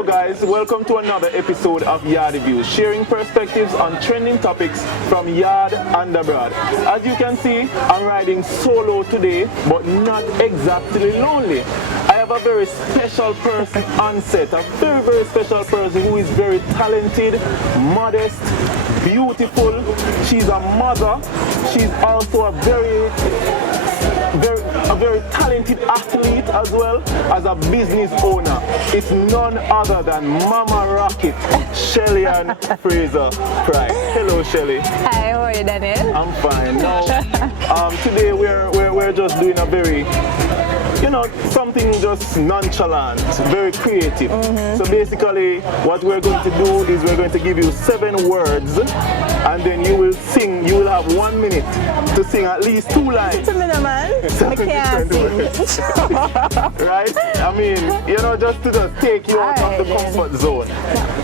Hello guys, welcome to another episode of YaadieViews, sharing perspectives on trending topics from Yard and abroad. As you can see, I'm riding solo today, but not exactly lonely. I have a very special person on set, a very special person who is very talented, modest, beautiful. She's a mother. She's also a very talented athlete as well as a business owner. It's none other than Mama Rocket, Shelly-Ann Fraser Pryce. Hello, Shelly. Hi, how are you, Daniel? I'm fine. Now, today we're just doing a very, something just nonchalant, very creative. So basically, what we're going to do is we're going to give you 7 words, and then you will sing. You will have 1 minute to sing at least 2 lines. It's a minute, man. I can't sing. Right? I mean, just to take you out of the comfort zone.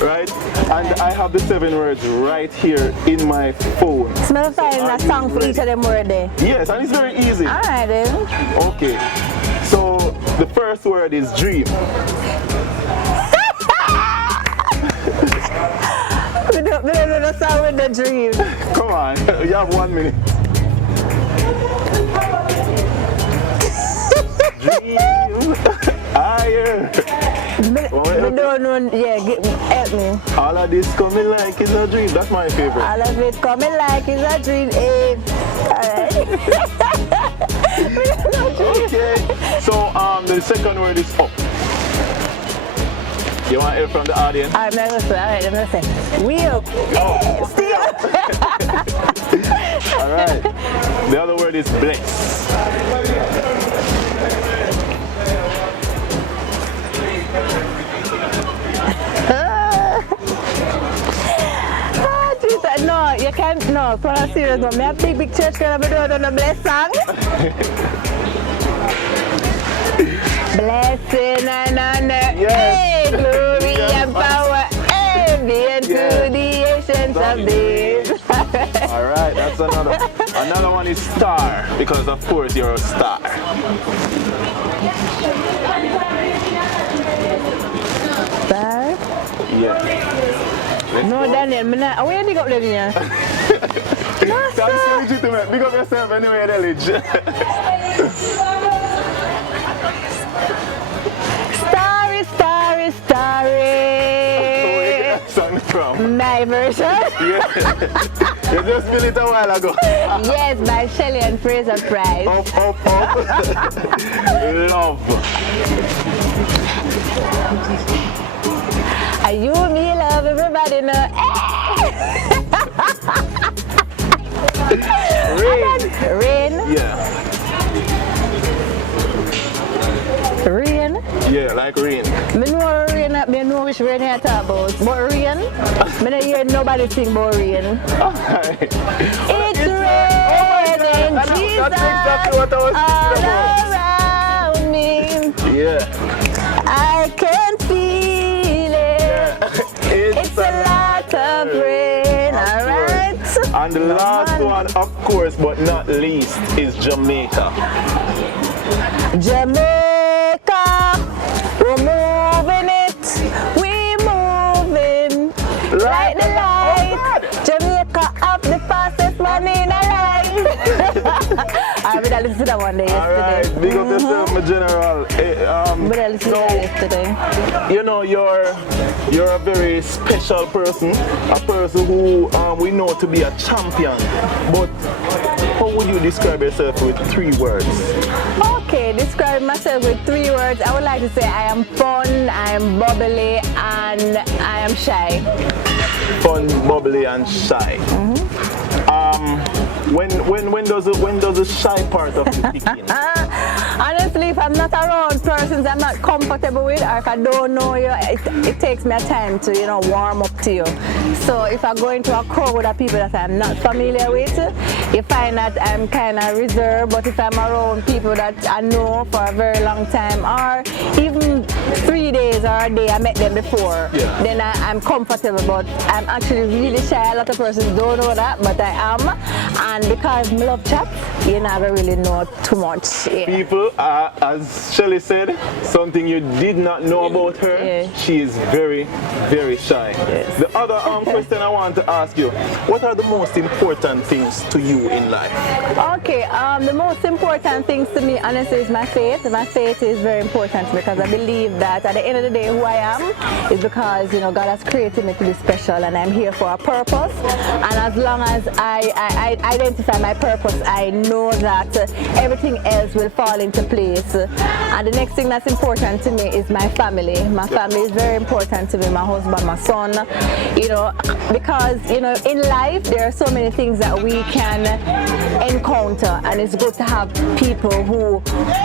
Right? And I have the 7 words right here in my phone. Smell fine a song for each of them words there. Yes, and it's very easy. Alright then. Okay. So the first word is dream. We don't know the song with the dream. Come on, you have 1 minute. Dream higher. We don't know, help me. All of this coming like it's a dream. That's my favorite. All of it coming like it's a dream. Alright. Okay. So the second word is up. You want to hear from the audience? I'm gonna say. We up. Oh. Stay up. Alright. The other word is bless. No, you can't. No, for a serious one. Me a big church can be doing on a bless song. Blessing and honor, Yes. hey, glory Yes. and power, hey, be unto the ancients of days. Alright, that's another. Another one is star, because of course you're a star. Star? Yeah. No, Daniel, where do you go living here? That's legitimate. Big up yourself anyway, Delige. Starry, starry, starry. Where you get that song from? My version? Yeah. You just feel it a while ago. Yes, by Shelly-Ann Fraser Pryce. Up. Love. You, me, love, everybody know. Rain. Yeah. Rain. Yeah, like rain. Me know which rain I talk about. But rain, me don't hear nobody sing about rain. Alright. It's raining, Jesus, That's exactly what I was all around me. Yeah. I can feel it. It's a lot of rain, alright? And the last one, of course, but not least, is Jamaica. Jamaica, we're moving it, we moving like the light. Jamaica up the fastest one in a line. I listened to that one day yesterday. Alright, big up yourself, my general. I listened to that yesterday. You're a very special person, a person who we know to be a champion. But how would you describe yourself with 3 words? Okay, describe myself with 3 words. I would like to say I am fun, I am bubbly, and I am shy. Fun, bubbly, and shy. When does the shy part of you kick in? Honestly, if I'm not around persons I'm not comfortable with, or if I don't know you, it takes me a time to warm up to you. So if I go into a crowd of people that I'm not familiar with, you find that I'm kind of reserved. But if I'm around people that I know for a very long time, or even 3 days or a day I met them before, then I'm comfortable. But I'm actually really shy. A lot of persons don't know that, but I am. And because I love chat, you never really know too much. Yeah. People, as Shelly said, something you did not know about her, Yeah. she is very, very shy. Yes. The other question I want to ask you, what are the most important things to you in life? Okay, the most important things to me, honestly, is my faith. My faith is very important because I believe that at the end of the day, who I am is because, you know, God has created me to be special and I'm here for a purpose. And as long as I identify my purpose, I know that everything else will fall into place. And the next thing that's important to me is my family. My family is very important to me, my husband, my son, you know, because, you know, in life there are so many things that we can encounter, and it's good to have people who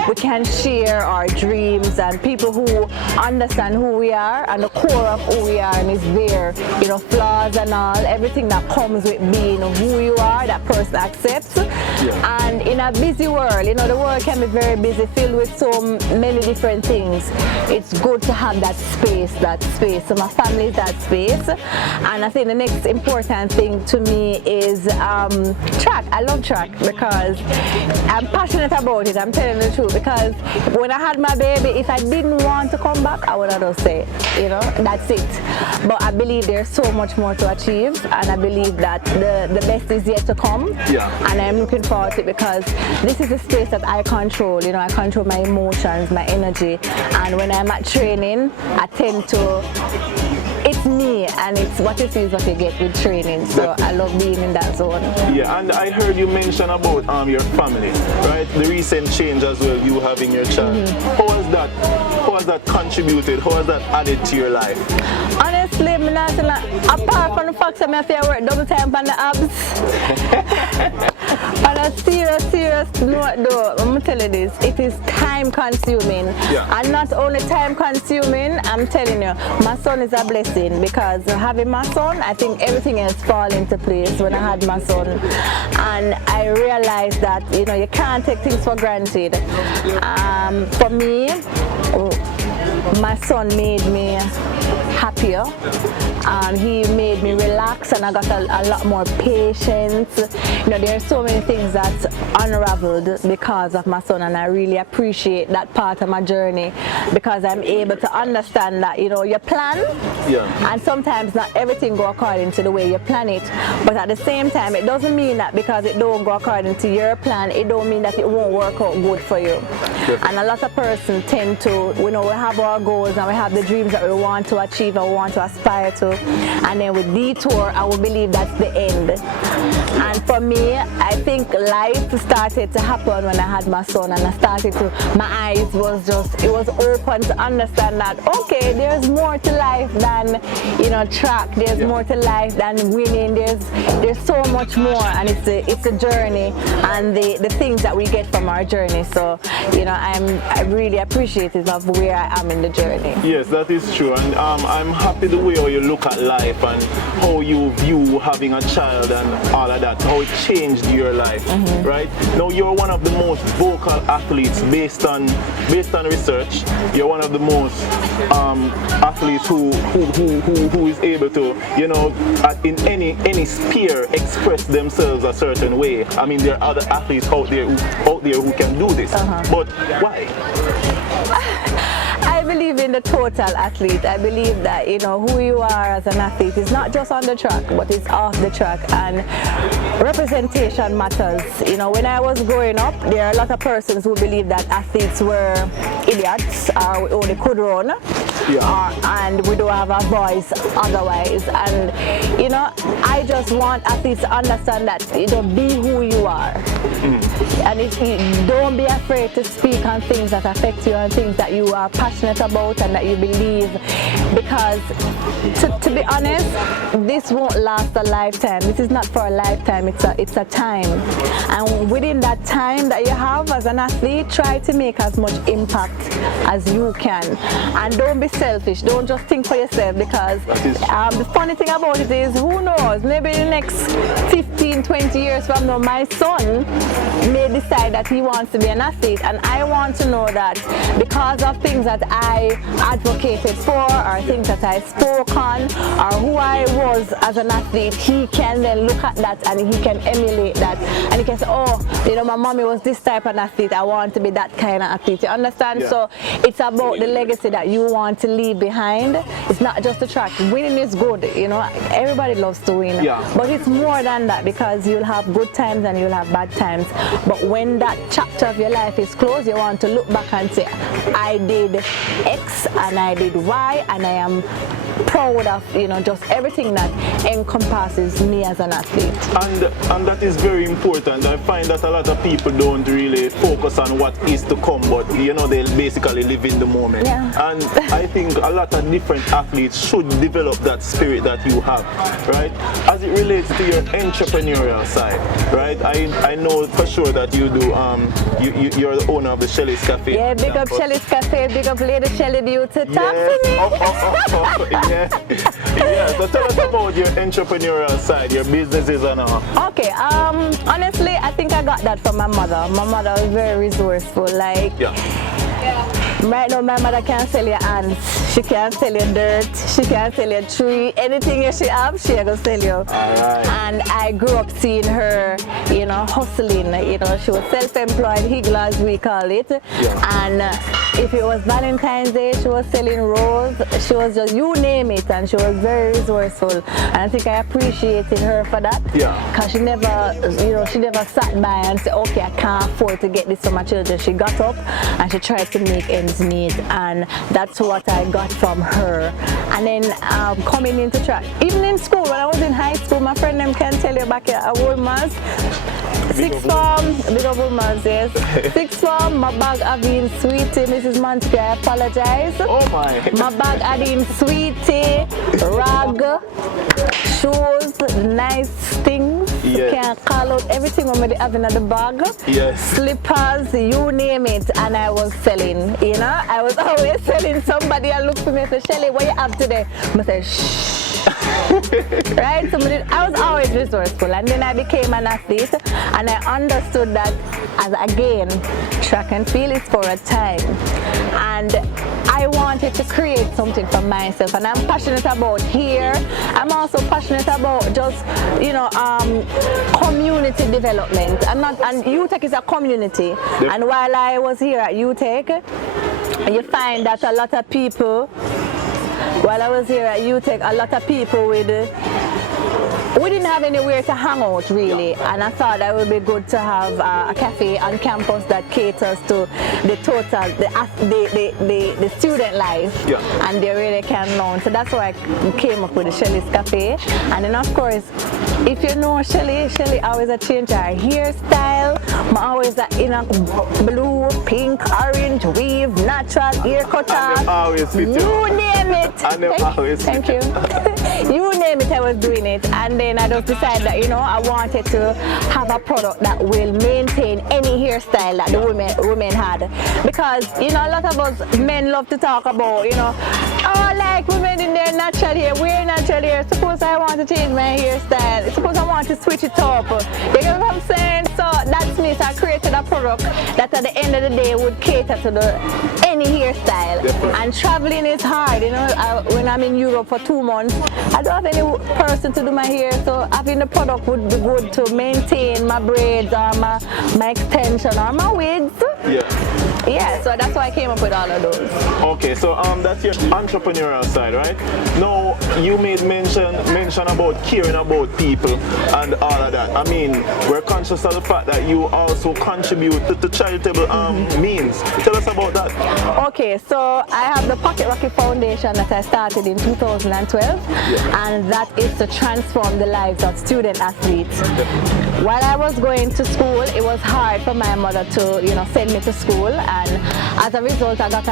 we can share our dreams and people who understand who we are and the core of who we are, and is there, you know, flaws and all, everything that comes with being who you are, that person accepts. Yeah. And in a busy world, you know, the world can be very busy, filled with so many different things. It's good to have that space. So my family is that space. And I think the next important thing to me is track. I love track because I'm passionate about it. I'm telling the truth, because when I had my baby, if I didn't want to come back, I would have just say, you know, that's it. But I believe there's so much more to achieve, and I believe that the best is yet to come. Yeah. And I'm looking forward to it because this is a space that I control. You know, I control my emotions, my energy, and when I'm at training, I tend to, it's me, and it's what you see is what you get with training. So I love being in that zone. Yeah, and I heard you mention about your family, right? The recent change as well, you having your child. How has that contributed? How has that added to your life? Honestly, I'm not saying that, apart from the fact that I have to work double time on the abs. On a serious note though, I'm going to tell you this, it is time consuming. Yeah. And not only time consuming, I'm telling you, my son is a blessing, because having my son, I think everything else fall into place when I had my son. And I realized that, you know, you can't take things for granted. For me, my son made me happier. He made me relax, and I got a lot more patience. You know, there are so many things that unraveled because of my son, and I really appreciate that part of my journey, because I'm able to understand that, you know, you plan, and sometimes not everything go according to the way you plan it, but at the same time, it doesn't mean that because it don't go according to your plan, it don't mean that it won't work out good for you. And a lot of persons tend to, you know, we have our goals and we have the dreams that we want to achieve and we want to aspire to, and then with detour, I would believe that's the end. And for me, I think life started to happen when I had my son, and I started to, my eyes was just, it was open to understand that, okay, there's more to life than, you know, track, there's more to life than winning, there's so much more, and it's a journey, and the things that we get from our journey. So, you know, I'm really appreciative of where I am in the journey. Yes, that is true, and I'm happy the way how you look at life and how you view having a child and all of that, how it changed your life, right? Now you're one of the most vocal athletes based on research. You're one of the most athletes who is able to, you know, in any sphere express themselves a certain way. I mean, there are other athletes out there who can do this, but why? I believe in the total athlete. I believe that, you know, who you are as an athlete is not just on the track, but it's off the track, and representation matters. You know, when I was growing up, there are a lot of persons who believe that athletes were idiots, or we only could run, and we don't have a voice otherwise. And, you know, I just want athletes to understand that, you know, be who you are. And don't be afraid to speak on things that affect you and things that you are passionate about and that you believe, because to be honest, this won't last a lifetime. This is not for a lifetime, it's a time, and within that time that you have as an athlete, try to make as much impact as you can, and don't be selfish. Don't just think for yourself, because the funny thing about it is, who knows, maybe in the next 15-20 years from now, my son may decide that he wants to be an athlete, and I want to know that because of things that I advocated for, or things that I spoke on, or who I was as an athlete, he can then look at that and he can emulate that. And he can say, oh, you know, my mommy was this type of athlete, I want to be that kind of athlete. You understand? Yeah. So it's about the legacy that you want to leave behind. It's not just a track. Winning is good, you know, everybody loves to win. Yeah. But it's more than that, because you'll have good times and you'll have bad times. But when that chapter of your life is closed, you want to look back and say, I did X and I did Y, and I am proud of, you know, just everything that encompasses me as an athlete. And that is very important. I find that a lot of people don't really focus on what is to come, but you know, they basically live in the moment. Yeah. And I think a lot of different athletes should develop that spirit that you have, right? As it relates to your entrepreneurial side, right? I know for sure that you do. You're the owner of the Shelly's Cafe. Yeah, big up Shelly's Cafe, big up Lady Shelly Beauty. Talk to me. Yeah. So tell us about your entrepreneurial side, your businesses and all. Okay, honestly, I think I got that from my mother. My mother was very resourceful. Like, right now, my mother can sell you ants, she can sell you dirt, she can sell you tree, anything she have, she can sell you. All right. And I grew up seeing her, you know, hustling. You know, she was self-employed, higgler as we call it. Yeah. And if it was Valentine's Day, she was selling rose. She was just, you name it, and she was very resourceful. And I think I appreciated her for that. Yeah. Because she never, you know, she never sat by and said, okay, I can't afford to get this for my children. She got up and she tried to make ends meet, and that's what I got from her. And then coming into track, even in school, when I was in high school, my friend them can tell you back at Woolmans, sixth form, big up Woolmans, yes. Sixth form, my bag had been sweetie, Mrs. Montague, I apologize. Oh my. My bag had been sweetie, rag, shoes, nice things. Yes. You can call out everything I'm having in the bag. Yes. Slippers, you name it, and I was selling, you know. I was always selling. Somebody I look for me and say, Shelly, what you have today? I say, shh. Right? I was always resourceful, and then I became an athlete, and I understood that as again, track and field is for a time, and I wanted to create something for myself, and I'm passionate about here. I'm also passionate about just, you know, community development, and UTech is a community. Yep. And while I was here at UTech, you find that a lot of people, while I was here at UTech, a lot of people we didn't have anywhere to hang out really, and I thought that would be good to have a cafe on campus that caters to the total, the student life, and they really can learn. So that's why I came up with the Shelly's Cafe. And then of course, if you know Shelly always a change her hairstyle. I'm always in a blue, pink, orange, weave, natural haircut. You name it. Thank you. You name it, I was doing it. And then I just decided that, you know, I wanted to have a product that will maintain any hairstyle that the women had. Because, you know, a lot of us men love to talk about, you know, oh, like women in their natural hair, wear natural hair. Suppose I want to change my hairstyle. Suppose I want to switch it up. You know what I'm saying? So that's me. So I created a product that at the end of the day would cater to any hairstyle. And traveling is hard, you know. When I'm in Europe for 2 months, I don't have any person to do my hair, so having the product would be good to maintain my braids or my extension or my wigs. Yeah, so that's why I came up with all of those. Okay, so that's your entrepreneurial side, right? Now you made mention about caring about people and all of that. I mean, we're conscious of the fact that you also contribute to charitable means. Tell us about that. Okay, so I have the Pocket Rocket Foundation that I started in 2012, and that is to transform the lives of student athletes. While I was going to school, it was hard for my mother to, you know, send me to school, and as a result, I got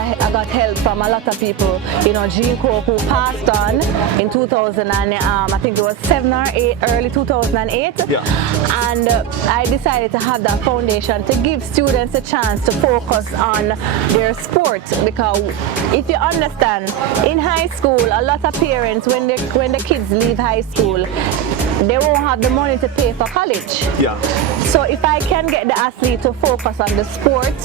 help from a lot of people. You know, Jean Cook, who passed on in 2000, and I think it was 7 or 8, early 2008. And I decided to have that foundation to give students a chance to focus on their sport, because if you understand, in high school, a lot of parents, when the kids leave high school, they won't have the money to pay for college. So if I can get the athlete to focus on the sport,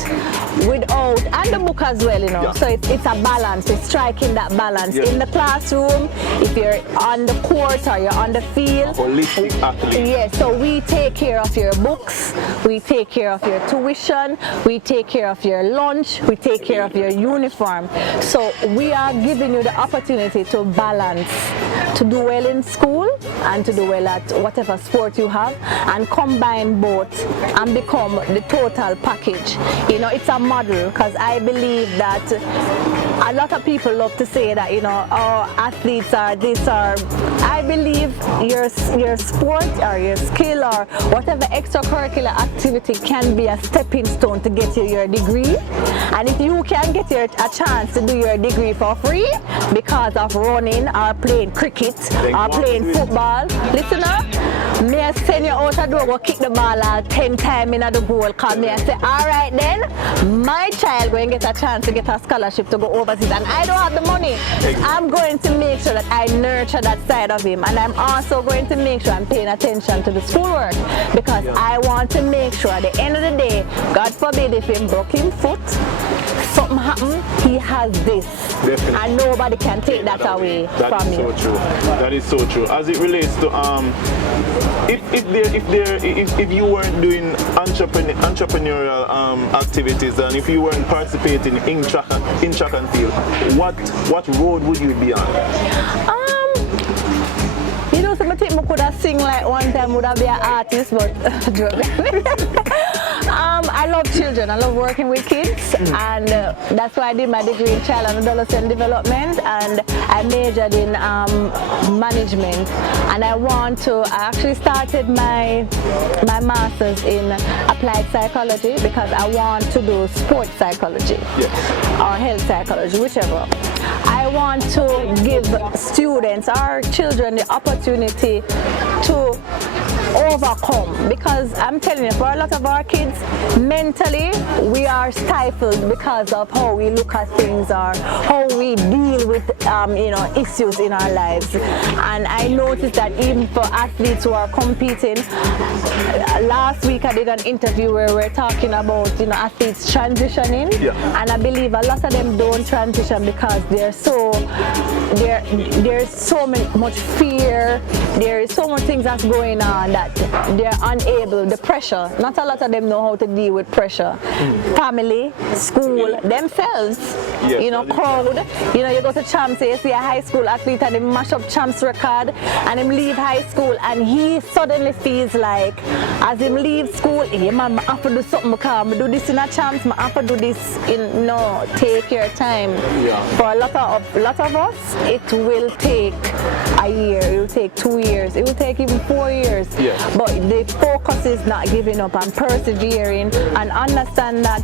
without, and the book as well, you know. Yeah. So it's a balance. It's striking that balance Yes. in the classroom. If you're on the court or you're on the field. Holistic athlete. Yes. So we take care of your books. We take care of your tuition. We take care of your lunch. We take care of your uniform. So we are giving you the opportunity to balance, to do well in school and to do well at whatever sport you have, and combine both and become the total package. You know, it's a model, because I believe that a lot of people love to say that, you know, oh, athletes are this, or I believe your sport or your skill or whatever extracurricular activity can be a stepping stone to get you your degree. And if you can get a chance to do your degree for free because of running or playing cricket or playing football, listen up, may I send you out the door, go kick the ball 10 times in the goal, call me and say, all right then, my child going to get a chance to get a scholarship to go overseas, and I don't have the money. I'm going to make sure that I nurture that side of him, and I'm also going to make sure I'm paying attention to the schoolwork, because I want to make sure at the end of the day, God forbid if he broke his foot, something happen, he has this. Definitely. And nobody can take that away from you. That is so true. That is so true. As it relates to if you weren't doing entrepreneurial activities, and if you weren't participating in track and field, what road would you be on? You know, so I think I could have sing like one time, would have been an artist, but I love children. I love working with kids, and that's why I did my degree in child and adolescent development, and I majored in management. And I actually started my master's in applied psychology, because I want to do sports psychology or health psychology, whichever. I want to give students, our children, the opportunity to overcome, because I'm telling you, for a lot of our kids, mentally we are stifled because of how we look at things or how we deal with issues in our lives. And I noticed that even for athletes who are competing, last week I did an interview where we were talking about athletes transitioning, and I believe a lot of them don't transition because there's so much fear, there is so much things that's going on that they're unable, the pressure. Not a lot of them know how to deal with pressure. Family, school, themselves, crowd. You go to Champs, you see a high school athlete and they mash up Champs record, and him leave high school, and he suddenly feels like, as him leave school, hey man, I have to do something, because I do this in a Champs, I have to do this in, take your time. For a lot of us, it will take a year, it will take 2 years, it will take even 4 years. But the focus is not giving up and persevering, and understand that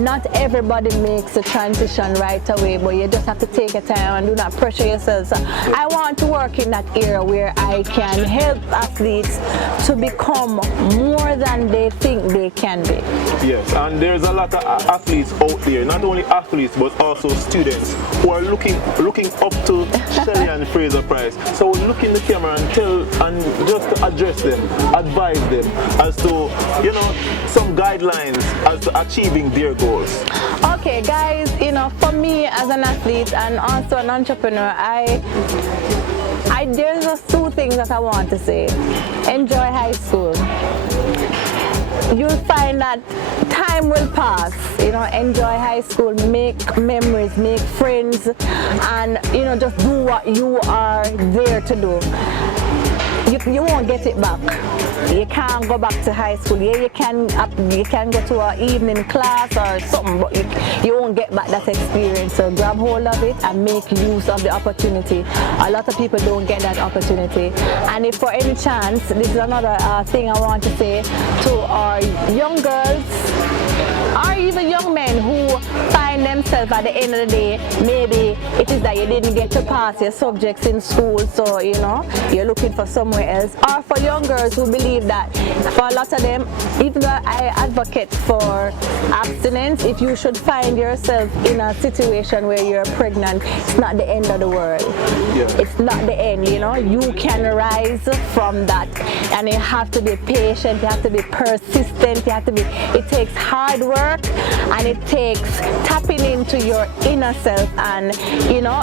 not everybody makes a transition right away, but you just have to take your time and do not pressure yourself. So I want to work in that area where I can help athletes to become more than they think they can be. Yes, and there's a lot of athletes out there, not only athletes but also students who are looking up to Shelly-Ann and Fraser Pryce. So look in the camera and just to address them, advise them as to some guidelines as to achieving their goals. Okay guys, for me as an athlete and also an entrepreneur, there's just two things that I want to say. Enjoy high school. You'll find that time will pass, enjoy high school, make memories, make friends, and just do what you are there to do. You won't get it back. You can't go back to high school. Yeah, you can go to an evening class or something, but you won't get back that experience. So grab hold of it and make use of the opportunity. A lot of people don't get that opportunity. And if for any chance, this is another thing I want to say to our young girls, or even young men who find themselves yourself at the end of the day. Maybe it is that you didn't get to pass your subjects in school, so you know you're looking for somewhere else. Or for young girls who believe that, for a lot of them, even though I advocate for abstinence, if you should find yourself in a situation where you're pregnant, it's not the end of the world. It's not the end, you know. You can rise from that, and you have to be patient, you have to be persistent, you have to be, it takes hard work, and it takes tapping into your inner self, and you know,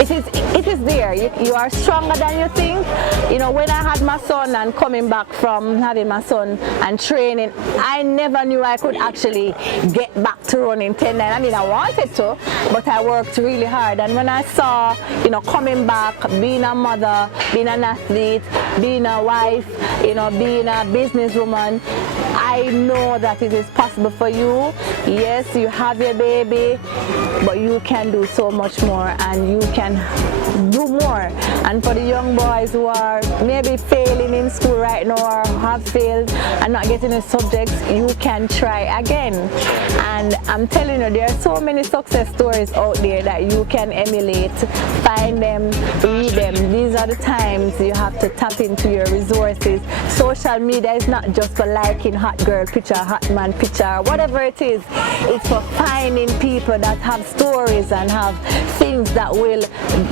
it is there. You are stronger than you think. You know, when I had my son and coming back from having my son and training, I never knew I could actually get back to running 10-9. I mean, I wanted to, but I worked really hard. And when I saw, you know, coming back, being a mother, being an athlete, being a wife, you know, being a businesswoman, I know that it is possible for you. Yes, you have your baby, but you can do so much more, and you can do more. And for the young boys who are maybe failing in school right now or have failed and not getting the subjects, you can try again. And I'm telling you, there are so many success stories out there that you can emulate. Find them, read them. These are the times you have to tap into your resources. Social media is not just for liking hot girl picture, hot man picture, whatever it is. It's for finding people that have stories and have things that will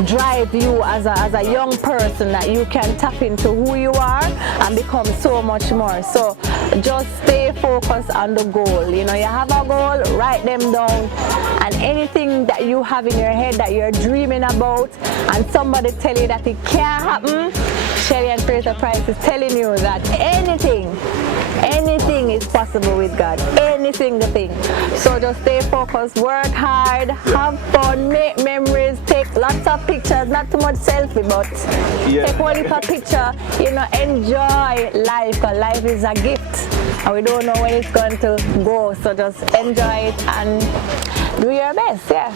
drive you as a young person, that you can tap into who you are and become so much more. So just stay focused on the goal. You know, you have a goal, write them down, and anything that you have in your head that you're dreaming about and somebody tell you that it can't happen, Shelly-Ann Fraser Pryce is telling you that anything is possible with God. Anything the thing. So just stay focused, work hard, have fun, make memories, take lots of pictures, not too much selfie, but take one little picture, you know, enjoy life, because life is a gift and we don't know when it's going to go. So just enjoy it and do your best, yeah.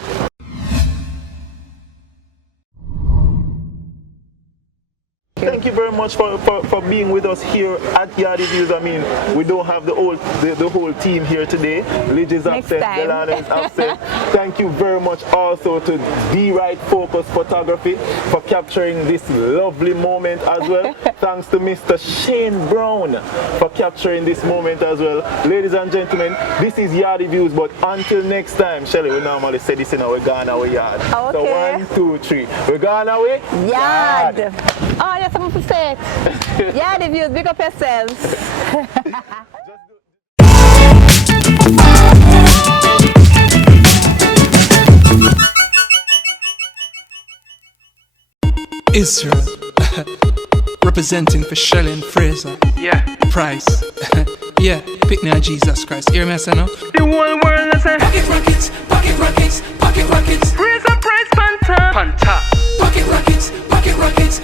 Thank you very much for being with us here at YaadieViews. I mean, we don't have the whole team here today. Lidge is absent, Delana is absent. Thank you very much also to The Right Focus Photography for capturing this lovely moment as well. Thanks to Mr. Shane Brown for capturing this moment as well. Ladies and gentlemen, this is YaadieViews, but until next time, Shelly, we normally say this in our Ghana way yard. Okay. So 1, 2, 3. We're Ghana way yard. Oh, that's something to say. YaadieViews, big up yourselves. Israel, representing for Shelly-Ann Fraser. Yeah. Pryce. Yeah, pick me a Jesus Christ. Hear me, I say no? The whole world, I say. Pocket rockets, pocket rockets, pocket rockets. Fraser Pryce, Panta. Pocket rockets, pocket rockets.